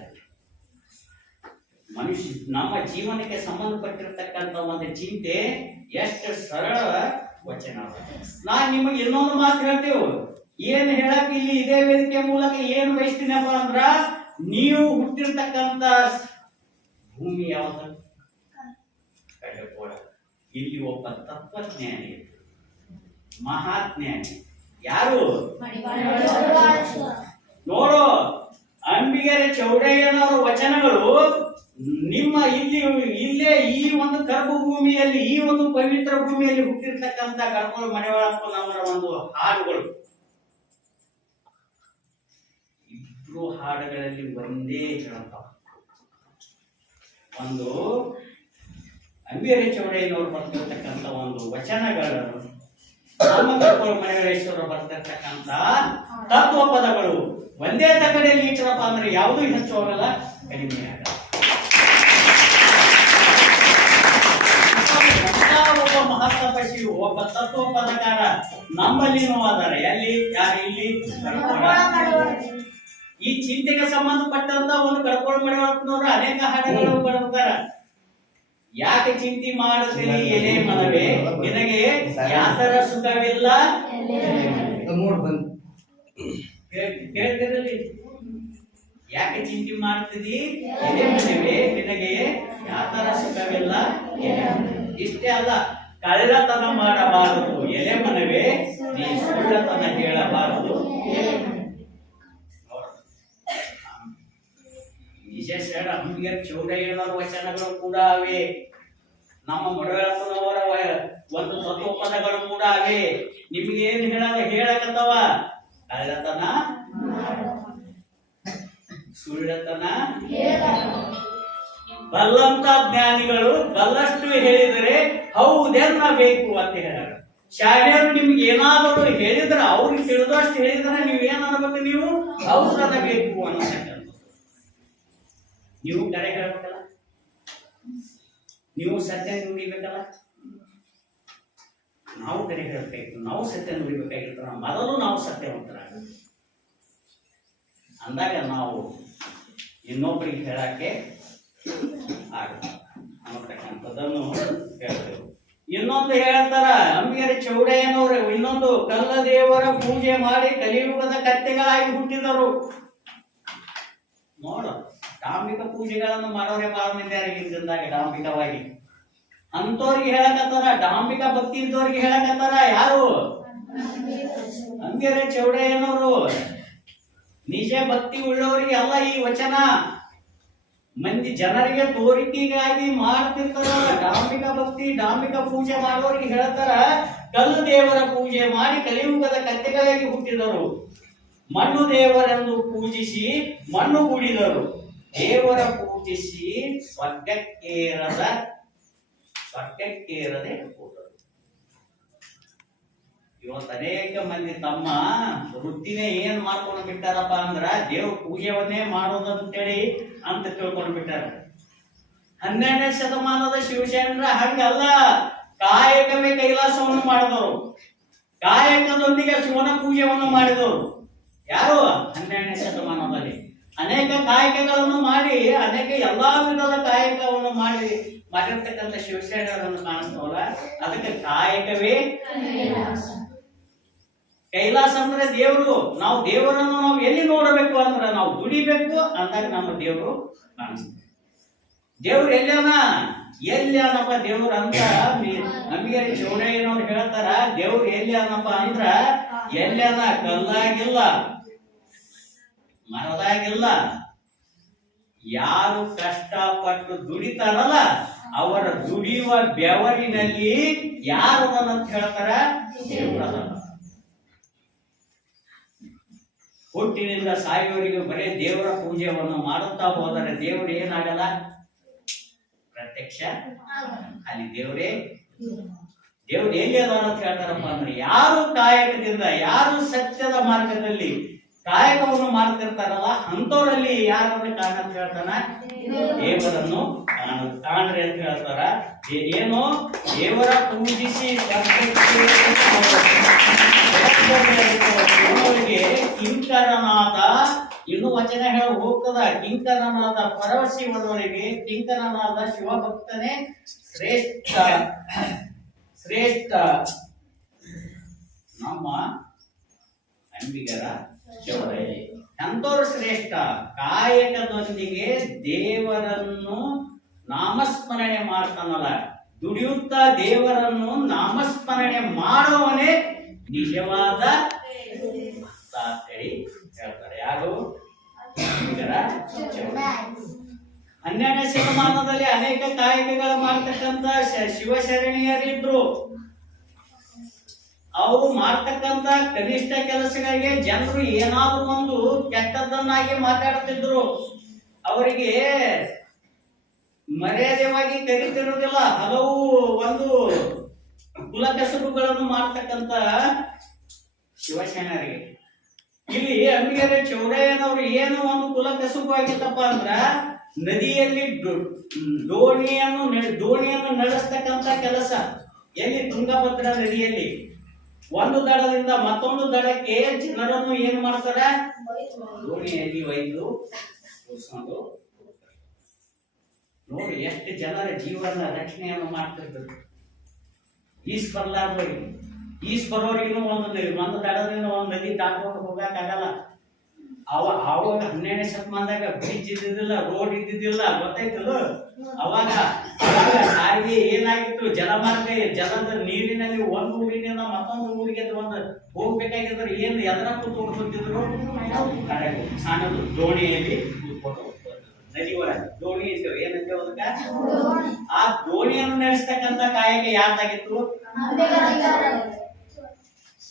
ಮನುಷ್ಯ ನಮ್ಮ ಜೀವನಕ್ಕೆ ಸಂಬಂಧಪಟ್ಟಿರ್ತಕ್ಕಂಥ ಒಂದು ಚಿಂತೆ ಎಷ್ಟು ಸರಳ ವಚನ. ನಾ ನಾನ್ ನಿಮಗೆ ಇನ್ನೊಂದು ಮಾತು ಹೇಳ್ತೇವೆ. ಏನ್ ಹೇಳಕ್ ಇಲ್ಲಿ ಇದೇ ವೇದಿಕೆ ಮೂಲಕ ಏನ್ ಬಯಸ್ತೀನಪ್ಪ ಅಂದ್ರ ನೀವು ಹುಟ್ಟಿರ್ತಕ್ಕಂತ ಭೂಮಿ ಯಾವುದು? ಇಲ್ಲಿ ಒಬ್ಬ ತತ್ವಜ್ಞಾನಿ ಮಹಾಜ್ಞಾನಿ. ಯಾರು? ನೋಡು ಅಂಬಿಗರ ಚೌಡಯ್ಯನವರ ವಚನಗಳು ನಿಮ್ಮ ಇಲ್ಲಿ, ಇಲ್ಲೇ ಈ ಒಂದು ಕರ್ಮ ಭೂಮಿಯಲ್ಲಿ ಈ ಒಂದು ಪವಿತ್ರ ಭೂಮಿಯಲ್ಲಿ ಹುಟ್ಟಿರ್ತಕ್ಕಂಥ ಕರ್ಕೋಳ ಮನೆಯೊಳಪ್ಪನವರ ಒಂದು ಹಾಡುಗಳು. ಇಬ್ರು ಹಾಡುಗಳಲ್ಲಿ ಒಂದೇ ಹೇಳ್ತಾವ ಒಂದು ಅಂಬೇರಿ ಚೌಡಯ್ಯನವರು ಬರ್ತಿರ್ತಕ್ಕಂಥ ಒಂದು ವಚನಗಳು ನಮ್ಮ ಮನೆಯವರೇಶ್ವರ ಬರ್ತಿರ್ತಕ್ಕಂಥ ತತ್ವ ಪದಗಳು ಒಂದೇ ತಗಡೆಯಲ್ಲಿ ಇಟ್ಟರಪ್ಪ ಅಂದ್ರೆ ಯಾವುದೂ ಹೆಚ್ಚು ಹೋಗಲ್ಲ? ಕಡಿಮೆ ಒಬ್ಬ ತತ್ವ ಪದಕಾರ ನಮ್ಮಲ್ಲಿನೂ ಅದಾರೆ ಎಲ್ಲಿ ಯಾರು ಇಲ್ಲಿ. ಈ ಚಿಂತೆಗೆ ಸಂಬಂಧಪಟ್ಟಂತ ಒಂದು ಕಡ್ಕೊಂಡು ಮಾಡುವಂತವ್ರು ಅನೇಕ ಹಾಡುಗಳು ಬರುತ್ತಾರ ಯಾಕೆ ಚಿಂತೆ ಮಾಡುತ್ತೀರಿ? ಎಲೆ ಮನವೇ ನಿನಗೆ ಯಾತರ ಸುಖವಿಲ್ಲ? ಕೇಳ್ತಿರಲಿ. ಯಾಕೆ ಚಿಂತೆ ಮಾಡ್ತೀರಿ ಎಲೆ ಮನವೇ ನಿನಗೆ ಯಾತರ ಸುಖವಿಲ್ಲ? ಇಷ್ಟೇ ಅಲ್ಲ. ಕಳ್ಳತನ ಮಾಡಬಾರದು. ಎಲೆ ಮನವೇ? ನೀ ಸುಳ್ಳತನ ಹೇಳಬಾರದು. ವಿಶೇಷ ನಮಗೆ ಚೌಡಯ್ಯನವರ ವಚನಗಳು ಕೂಡ ಅವೆ. ನಮ್ಮ ಮಡವಪ್ಪನವರ ವ- ಒಂದು ತತ್ವಪದಗಳು ಕೂಡ ಅವೆ. ನಿಮ್ಗೆ ಏನ್ ಹೇಳಲ್ಲ ಹೇಳಕತ್ತವ? ಕಳ್ಳತನ ಸುಳ್ಳತನ ಬಲ್ಲಂತ ಜ್ಞಾನಿಗಳು ಬಲ್ಲಷ್ಟು ಹೇಳಿದರೆ ಹೌದೆನ್ನಬೇಕು ಅಂತ ಹೇಳ್ಯಾರ ಶಾಲೆಯರು ನಿಮ್ಗೆ ಏನಾದರೂ ಹೇಳಿದ್ರೆ ಅವ್ರಿಗೆ ತಿಳಿದಷ್ಟು ಹೇಳಿದ್ರೆ ನೀವು ಏನನ್ನಬೇಕು ನೀವು? ಹೌದು ಅಂತ ನೀವು ಕರೆ ಹೇಳ್ಬೇಕಲ್ಲ? ನೀವು ಸತ್ಯ ನುಡಿಬೇಕಲ್ಲ? ನಾವು ಕರೆ ಹೇಳ್ಬೇಕು. ನಾವು ಸತ್ಯ ನುಡಿಬೇಕಾಗಿರ್ತಾರ ಮೊದಲು ನಾವು ಸತ್ಯವಂತರಾಗ ಅಂದಾಗ ನಾವು ಇನ್ನೊಬ್ಬರಿಗೆ ಹೇಳಕ್ಕೆ ಅನ್ನತಕ್ಕಂಥದ್ದನ್ನು ಹೇಳ್ತೇವೆ ಇನ್ನೊಂದು ಹೇಳ್ತಾರ, ಅಂಬಿಗರ ಚೌಡಯ್ಯನವರು ಇನ್ನೊಂದು ಕಲ್ಲ ದೇವರ ಪೂಜೆ ಮಾಡಿ ಕಲಿಯುಗದ ಕತ್ತೆಗಳಾಗಿ ಹುಟ್ಟಿದರು. ನೋಡ, ಡಾಂಬಿಕ ಪೂಜೆಗಳನ್ನು ಮಾಡೋರೇ ಬಾಳ ಮಂದಿ ಆಗಿದ್ದಾಗ ಡಾಂಬಿಕವಾಗಿ. ಅಂತವ್ರಿಗೆ ಹೇಳಕತ್ತಾರ, ಡಾಂಬಿಕ ಭಕ್ತಿ ಇದ್ದವ್ರಿಗೆ ಹೇಳಕತ್ತಾರ ಯಾರು? ಅಂಬಿಗರ ಚೌಡಯ್ಯನವರು ನಿಜ ಭಕ್ತಿ ಉಳ್ಳವರಿಗೆ ಅಲ್ಲ ಈ ವಚನ. ಮಂದಿ ಜನರಿಗೆ ತೋರಿಕೆಗಾಗಿ ಮಾಡ್ತಿರ್ತಾರ. ಡಾಂಬಿಕ ಭಕ್ತಿ ಧಾರ್ಮಿಕ ಪೂಜೆ ಮಾಡೋರಿಗೆ ಹೇಳ್ತಾರ, ಕಲ್ಲು ದೇವರ ಪೂಜೆ ಮಾಡಿ ಕಲಿಯುಗದ ಕತ್ತೆಗಳಾಗಿ ಹುಟ್ಟಿದರು. ಮಣ್ಣು ದೇವರನ್ನು ಪೂಜಿಸಿ ಮಣ್ಣು ಕೂಡಿದರು ದೇವರ ಪೂಜಿಸಿ ಸ್ವರ್ಗಕ್ಕೇರದ, ಸ್ವರ್ಗಕ್ಕೇರದೆ ಇವತ್ತು ಅನೇಕ ಮಂದಿ ತಮ್ಮ ವೃತ್ತಿನೇ ಏನ್ ಮಾಡ್ಕೊಂಡು ಬಿಟ್ಟಾರಪ್ಪ ಅಂದ್ರ ದೇವ್ರ ಪೂಜೆವನ್ನೇ ಮಾಡೋದಂತೇಳಿ ಅಂತ ತಿಳ್ಕೊಂಡು ಬಿಟ್ಟಾರ. ಹನ್ನೆರಡನೇ ಶತಮಾನದ ಶಿವಶರಣರ ಹಂಗಲ್ಲ. ಕಾಯಕವೇ ಕೈಲಾಸವನ್ನು ಮಾಡಿದವರು. ಕಾಯಕದೊಂದಿಗೆ ಶಿವನ ಪೂಜೆಯನ್ನು ಮಾಡಿದವರು. ಯಾರು? ಹನ್ನೆರಡನೇ ಶತಮಾನದಲ್ಲಿ. ಅನೇಕ ಕಾಯಕಗಳನ್ನು ಮಾಡಿ, ಅನೇಕ ಎಲ್ಲಾ ವಿಧದ ಕಾಯಕವನ್ನು ಮಾಡಿ ಮಾಡಿರ್ತಕ್ಕಂಥ ಶಿವಶರಣರನ್ನು ಕಾಣಿಸ್ತವಲ್ಲ? ಅದಕ್ಕೆ ಕಾಯಕವೇ ಕೈಲಾಸ ಅಂದ್ರೆ ದೇವರು. ನಾವು ದೇವರನ್ನು ನಾವು ಎಲ್ಲಿ ನೋಡಬೇಕು ಅಂದ್ರೆ ನಾವು ದುಡಿಬೇಕು ಅಂದಾಗ ನಮ್ಮ ದೇವರು ಕಾಣಿಸ್ತಾರೆ. ದೇವ್ರು ಎಲ್ಲಾನ ಎಲ್ಲಿಯಾನಪ್ಪ ದೇವ್ರ ಅಂತ ನಮಗೆ ಚೌಡಯ್ಯನವ್ರು ಹೇಳ್ತಾರ, ದೇವ್ರು ಎಲ್ಲಿಯಾನಪ್ಪ ಅಂದ್ರೆ ಅಂದ್ರ ಎಲ್ಲನ ಕಲ್ಲಾಗಿಲ್ಲ. ಮರದಾಗಿಲ್ಲ. ಯಾರು ಕಷ್ಟಪಟ್ಟು ದುಡಿತಾರಲ್ಲ, ಅವರ ದುಡಿಯುವ ಬೆವರಿನಲ್ಲಿ ಯಾರು ಅಂತ ಹೇಳ್ತಾರ? ದೇವ್ರದಲ್ಲ ಹುಟ್ಟಿನಿಂದ ಸಾಯುವವರಿಗೆ ಬರೀ ದೇವರ ಪೂಜೆಯನ್ನು ಮಾಡುತ್ತಾ ಹೋದರೆ ದೇವರು ಏನಾಗಲ್ಲ? ಪ್ರತ್ಯಕ್ಷ ಅಲ್ಲಿ ದೇವರೇ ದೇವ್ರು ಎಲ್ಲಿ ಅದ ಅಂತ ಹೇಳ್ತಾರಪ್ಪ ಅಂದ್ರೆ ಯಾರು ಕಾಯಕದಿಂದ, ಯಾರು ಸತ್ಯದ ಮಾರ್ಗದಲ್ಲಿ ಕಾಯಕವನ್ನು ಮಾಡ್ತಿರ್ತಾರಲ್ಲ ಅಂತವರಲ್ಲಿ ಯಾರನ್ನ ಕಾಣ ಅಂತ ಹೇಳ್ತಾನ? ದೇವರನ್ನು ಕಾಣ ಕಾಣ್ರಿ ಅಂತ ಹೇಳ್ತಾರ. ಏನು? ದೇವರ ಪೂಜಿಸಿ ಕಿಂಕರನಾದ, ಇನ್ನು ವಚನ ಹೇಳ ಹೋಗ್ತದ, ಕಿಂಕರನಾದ ಪರವಶಿವನವರಿಗೆ ಕಿಂಕರನಾದ ಶಿವಭಕ್ತನೇ ಶ್ರೇಷ್ಠ. ಶ್ರೇಷ್ಠ. ನಮ್ಮ ಅಂಬಿಗರ ಚೌಡಯ್ಯ ಎಂತವ್ರು ಶ್ರೇಷ್ಠ? ಕಾಯಕದೊಂದಿಗೆ ದೇವರನ್ನು ನಾಮಸ್ಮರಣೆ ಮಾಡ್ತಾನಲ್ಲ. ದುಡಿಯುತ್ತಾ ದೇವರನ್ನು ನಾಮಸ್ಮರಣೆ ಮಾಡುವವನೇ ನಿಜವಾದ ಹೇಳಿ ಹೇಳ್ತಾರೆ. ಯಾರು? ಹನ್ನೆರಡನೇ ಶತಮಾನದಲ್ಲಿ ಅನೇಕ ಕಾಯಕಗಳು ಮಾಡ್ತಕ್ಕಂತ ಶಿವಶರಣೀಯರಿದ್ರು. ಅವರು ಮಾಡ್ತಕ್ಕಂತ ಕನಿಷ್ಠ ಕೆಲಸಗಳಿಗೆ ಜನರು ಏನಾದ್ರೂ ಒಂದು ಕೆಟ್ಟದ್ದನ್ನಾಗಿ ಮಾತಾಡ್ತಿದ್ರು ಅವರಿಗೆ ಮರ್ಯಾದೆವಾಗಿ ಕರೀತಿರೋದಿಲ್ಲ ಹಲವು ಒಂದು ಕುಲಕಸಬುಗಳನ್ನು ಮಾಡ್ತಕ್ಕಂತ ಶಿವಸೇನರಿಗೆ. ಇಲ್ಲಿ ಅಂಬಿಗೆರೆ ಚೌಡಯ್ಯನವರು ಏನು ಒಂದು ಕುಲಕಸಬು ಆಗಿತ್ತಪ್ಪ ಅಂದ್ರ ನದಿಯಲ್ಲಿ ದೋಣಿಯನ್ನು ದೋಣಿಯನ್ನು ನಡೆಸ್ತಕ್ಕಂತ ಕೆಲಸ. ಎಲ್ಲಿ ತುಂಗಭದ್ರಾ ನದಿಯಲ್ಲಿ. ಒಂದು ದಡದಿಂದ ಮತ್ತೊಂದು ದಡಕ್ಕೆ ಜನರನ್ನು ಏನ್ ಮಾಡ್ತಾರೆ? ದೋಣಿಯಲ್ಲಿ ಒಯ್ದು. ನೋಡಿ, ಎಷ್ಟು ಜನರ ಜೀವನ ರಕ್ಷಣೆಯನ್ನು ಮಾಡ್ತಿರ್ತಾರೆ ಈಸ್ ಬರ್ಲಾರ್ದವ್ರಿಗೆ ಈಸ್ ಬರೋರಿಗೂ ಒಂದು ಒಂದು ದಡದಿಂದ ಒಂದು ನದಿ ದಾಟ್ಕೊಂಡು ಹೋಗಕ್ಕಾಗಲ್ಲ ಅವ ಅವಾಗ ಹನ್ನೆರಡನೇ ಶತಮಾನದಾಗ ಬ್ರಿಡ್ಜ್ ಇದ್ದಿದ್ದಿಲ್ಲ ರೋಡ್ ಇದ್ದಿದ್ದಿಲ್ಲ, ಗೊತ್ತಾಯ್ತಲ್ಲ? ಅವಾಗ ಸಾರಿಗೆ ಏನಾಗಿತ್ತು? ಜಲಮಾರ್ಗ, ಜಲದ ನೀರಿನಲ್ಲಿ ಒಂದು ಊರಿನಿಂದ ಮತ್ತೊಂದು ಊರಿಗೆ ಒಂದು ಹೋಗ್ಬೇಕಾಗಿದ್ರೆ ಏನು ಎದರ ಕೂತ್ಕೊಂಡು ಹೋಗ್ತಿದ್ರು. ಸಣ್ಣದು ದೋಣಿಯಲ್ಲಿ ಆ ದೋಣಿಯನ್ನು ನಡೆಸ್ತಕ್ಕಂತ ಕಾಯಕ ಯಾರ್ದಾಗಿತ್ತು?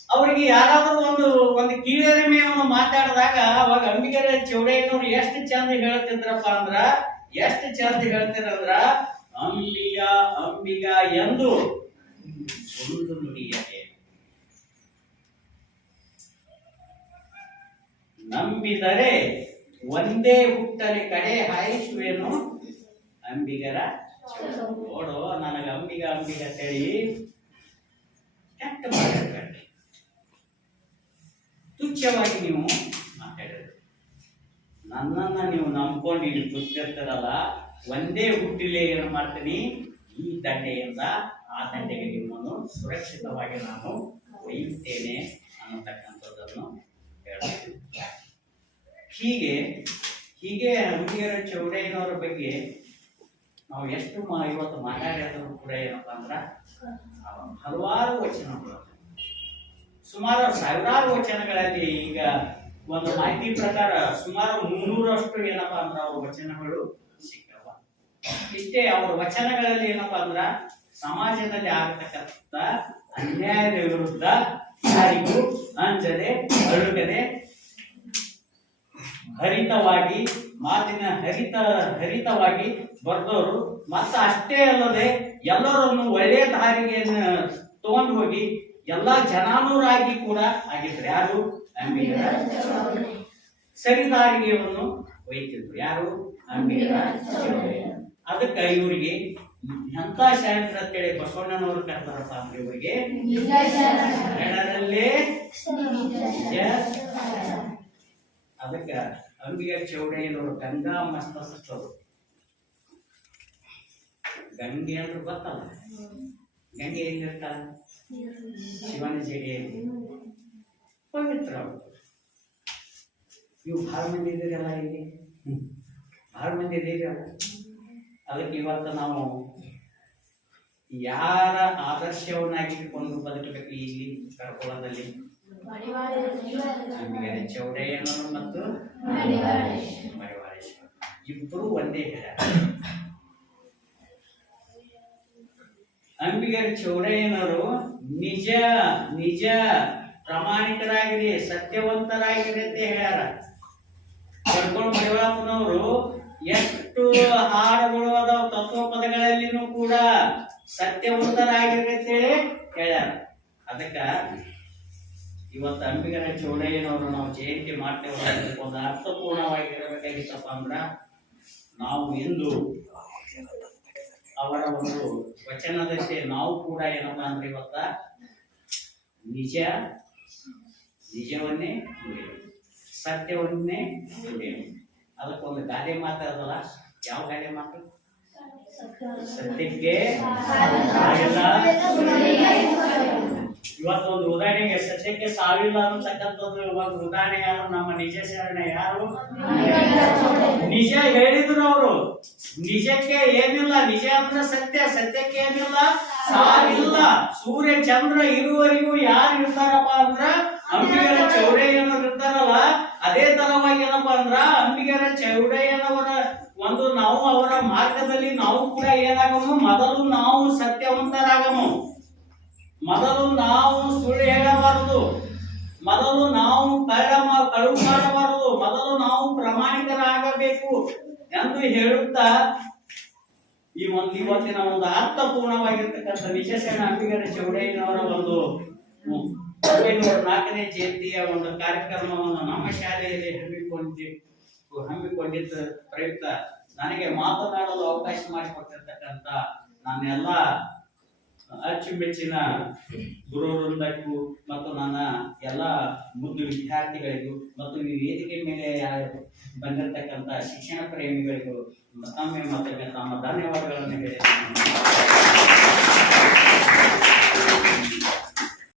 ಅವರಿಗೆ ಯಾರಾದ್ರೂ ಒಂದು ಒಂದು ಕೀಳರಿಮೆಯನ್ನು ಮಾತಾಡಿದಾಗ ಅವಾಗ ಅಂಬಿಗರ ಚೌಡಯ್ಯನವ್ರು ಎಷ್ಟು ಚಂದ ಹೇಳ್ತಿದ್ರಪ್ಪ ಅಂದ್ರ ಎಷ್ಟು ಚಂದ ಹೇಳ್ತಿರಂದ್ರ ಅಂಬಿಗ ಅಂಬಿಗ ಎಂದು. ಒಂದು ನುಡಿಯದೆ ನಂಬಿದರೆ ಒಂದೇ ಹುಟ್ಟಲಿ ಕಡೆ ಹಾಯಿಸುವೇನು. ಅಂಬಿಗರ. ನೋಡು ನನಗ ಅಂಬಿಗ ಅಂಬಿಗ ಅಂತೇಳಿ ಕೆಟ್ಟ ಮಾಡಿ ತುಚ್ಛವಾಗಿ ನೀವು ನನ್ನನ್ನ ನೀವು ನಂಬ್ಕೊಂಡು ಇಲ್ಲಿ ಕೂತಿರ್ತಾರಲ್ಲ ಒಂದೇ ಹುಟ್ಟಿಲೆ ಏನು ಮಾಡ್ತೀನಿ? ಈ ದಂಡೆಯಿಂದ ಆ ದಂಡೆಗೆ ನಿಮ್ಮನ್ನು ಸುರಕ್ಷಿತವಾಗಿ ನಾನು ಒಯ್ಯುತ್ತೇನೆ ಅನ್ನತಕ್ಕಂಥದ್ದನ್ನು ಹೇಳ್ತೀನಿ ಹೀಗೆ ಹೀಗೆ ಹುಡುಗಿಯರ ಚೌಡಯ್ಯನವರ ಬಗ್ಗೆ ನಾವು ಎಷ್ಟು ಮಾ, ಇವತ್ತು ಮಾತಾಡಿದ್ರು ಕೂಡ ಏನಪ್ಪ ಅಂದ್ರೆ, ಹಲವಾರು ವಚನಗಳು. ಸುಮಾರು ಸಾವಿರಾರು ವಚನಗಳಲ್ಲಿ ಈಗ ಒಂದು ಮಾಹಿತಿ ಪ್ರಕಾರ ಸುಮಾರು ಮುನ್ನೂರಷ್ಟು ಏನಪ್ಪಾ ಅಂದ್ರ ಅವ್ರ ವಚನಗಳು ಸಿಕ್ಕವ ಇಷ್ಟೇ ಅವ್ರ ವಚನಗಳಲ್ಲಿ ಏನಪ್ಪಾ ಅಂದ್ರ ಸಮಾಜದಲ್ಲಿ ಆಗ್ತಕ್ಕಂತ ಅನ್ಯಾಯದ ವಿರುದ್ಧ ಯಾರಿಗೂ ಅಂಜದೆ, ಅಳುಗದೆ, ಹರಿತವಾಗಿ, ಮಾತಿನ ಹರಿತ, ಹರಿತವಾಗಿ ಬರ್ದವರು ಮತ್ತ ಅಷ್ಟೇ ಅಲ್ಲದೆ ಎಲ್ಲರನ್ನು ಒಳ್ಳೆಯ ದಾರಿಗೆ ತಗೊಂಡು ಹೋಗಿ ಎಲ್ಲಾ ಜನಾನೂರಾಗಿ ಕೂಡ ಆಗಿದ್ರು. ಯಾರು? ಅಂಬಿಗರ ಸರಿ ದಾರಿಗೆಯನ್ನು ಒಯ್ತಿದ್ರು ಯಾರು ಅದಕ್ಕೆ ಇವರಿಗೆ ಎಂತ ಶಾಸ್ತ್ರ ಅಂತೇಳಿ ಬಸವಣ್ಣನವರು ಕರ್ತಾರಪ್ಪ ಅಂದ್ರೆ ಇವರಿಗೆ ಕನ್ನಡದಲ್ಲೇ ಅದಕ್ಕ ಅಂಬಿಗ ಚೌಡಯ್ಯನವರು ಗಂಗಾ ಮಸ್ತ ಮಸ್ತಕರು ಗಂಗೆ ಅಂದ್ರೆ ಗೊತ್ತಲ್ಲ? ಗಂಗೆ ಹೆಂಗಿರ್ತಾರ ಶಿವನ ಜಡೆಯಲ್ಲಿ ಪವಿತ್ರ ಅವರು ಇವು ಬಹಳ ಮಂದಿ ಇದ್ದೀರಲ್ಲ ಇಲ್ಲಿ? ಬಹಳ ಮಂದಿ ಇದ್ದೀರಲ್ಲ ಅದಕ್ಕೆ ಇವತ್ತು ನಾವು ಯಾರ ಆದರ್ಶವನ್ನಾಗಿಟ್ಕೊಂಡು ಬದುಕಬೇಕು ಇಲ್ಲಿ ಕರ್ಕೊಳದಲ್ಲಿ? ಚೌಡಯ್ಯನವರು ಮತ್ತು ಇಬ್ಬರು ಒಂದೇ ಹೇಳ ಅಂಬಿಗರ ಚೌಡಯ್ಯನವರು ನಿಜ ನಿಜ ಪ್ರಾಮಾಣಿಕರಾಗಿರಿ, ಸತ್ಯವಂತರಾಗಿರಿ ಅಂತ ಹೇಳ್ಯಾರ. ಕರ್ಕೊಂಡು ಮಡಿವಾಳಪ್ಪನವರು ಎಷ್ಟು ಹಾಡುಗಳು ಅದಾವ ತತ್ವ ಪದಗಳಲ್ಲಿನೂ ಕೂಡ ಸತ್ಯವಂತರಾಗಿರಿ ಅಂತೇಳಿ ಹೇಳ್ಯಾರ. ಅದಕ್ಕ ಇವತ್ತು ಅಂಬಿಗರ ಚೌಡಯ್ಯನವರು ನಾವು ಜಯಂತಿ ಮಾಡ್ತೇವೆ ಒಂದು ಅರ್ಥಪೂರ್ಣವಾಗಿರಬೇಕಾಗಿತ್ತಪ್ಪ ಅಂದ್ರ, ನಾವು ಎಂದು ಅವರ ಒಂದು ವಚನದಂತೆ ನಾವು ಕೂಡ ಏನಪ್ಪಾ ಅಂದ್ರೆ ಇವತ್ತ ನಿಜ ನಿಜವನ್ನೇ ನುಡಿಯೋಣ ಸತ್ಯವನ್ನೇ ನುಡಿಯೋಣ ಅದಕ್ಕೊಂದು ಗಾದೆ ಮಾತಾಡಲ್ಲ ಯಾವ ಗಾದೆ ಮಾತು ಸತ್ಯಕ್ಕೆ ಸಾವಿಲ್ಲ ಇವತ್ತೊಂದು ಉದಾಹರಣೆಗೆ ಸತ್ಯಕ್ಕೆ ಸಾವಿಲ್ಲ ಅನ್ನತಕ್ಕಂಥದ್ದು ಒಂದು ಉದಾಹರಣೆ ಯಾರು ನಮ್ಮ ನಿಜ ಶರಣ ಯಾರು? ನಿಜ ಹೇಳಿದ್ರು ಅವರು. ನಿಜಕ್ಕೆ ಏನಿಲ್ಲ, ನಿಜ ಅಂದ್ರೆ ಸತ್ಯ, ಸತ್ಯಕ್ಕೆ ಏನಿಲ್ಲ? ಸಾವಿಲ್ಲ. ಸೂರ್ಯ, ಚಂದ್ರ ಇರುವವರೆಗೂ ಯಾರು ಇರ್ತಾರಪ್ಪ ಅಂದ್ರ ಅಂಬಿಗರ ಚೌಡಯ್ಯನವರು ಇರ್ತಾರಲ್ಲ, ಅದೇ ತರವಾಗಿ ಏನಪ್ಪ ಅಂದ್ರ ಅಂಬಿಗರ ಚೌಡಯ್ಯನವರ ಒಂದು ನಾವು ಅವರ ಮಾರ್ಗದಲ್ಲಿ ನಾವು ಕೂಡ ಏನಾಗಮು ಮೊದಲು ನಾವು ಸತ್ಯವಂತರಾಗము ಮೊದಲು ನಾವು ಸುಳ್ಳು ಹೇಳಬಾರದು. ಮೊದಲು ನಾವು ಕಳ್ಳ ಮಾಡಬಾರದು. ಮೊದಲು ನಾವು ಪ್ರಾಮಾಣಿಕರಾಗಬೇಕು ಎಂದು ಹೇಳುತ್ತಾ ಈ ಒಂದು ಇವತ್ತಿನ ಒಂದು ಅರ್ಥಪೂರ್ಣವಾಗಿರ್ತಕ್ಕಂಥ ವಿಶೇಷಣ ಅಂಬಿಗರ ಚೌಡಯ್ಯನವರ ಒಂದು ಒಂಬೈನೂರ ನಾಲ್ಕನೇ ಜಯಂತಿಯ ಒಂದು ಕಾರ್ಯಕ್ರಮವನ್ನು ನಮ್ಮ ಶಾಲೆಯಲ್ಲಿ ಹಮ್ಮಿಕೊಂಡಿ ಹಮ್ಮಿಕೊಂಡಿದ್ದ ಪ್ರಯುಕ್ತ ನನಗೆ ಮಾತನಾಡಲು ಅವಕಾಶ ಮಾಡಿಕೊಟ್ಟಿರ್ತಕ್ಕಂಥ ನನ್ನೆಲ್ಲ ಅಚ್ಚುಮೆಚ್ಚಿನ ಗುರುವೃಂದಕ್ಕೂ ಮತ್ತು ನನ್ನ ಎಲ್ಲ ಮುದ್ದು ವಿದ್ಯಾರ್ಥಿಗಳಿಗೂ ಮತ್ತು ಈ ವೇದಿಕೆ ಮೇಲೆ ಬಂದಿರತಕ್ಕಂಥ ಶಿಕ್ಷಣ ಪ್ರೇಮಿಗಳಿಗೂ ಮತ್ತೊಮ್ಮೆ ಮತ್ತೊಮ್ಮೆ ತಮ್ಮ ಧನ್ಯವಾದಗಳನ್ನು ಹೇಳಿ.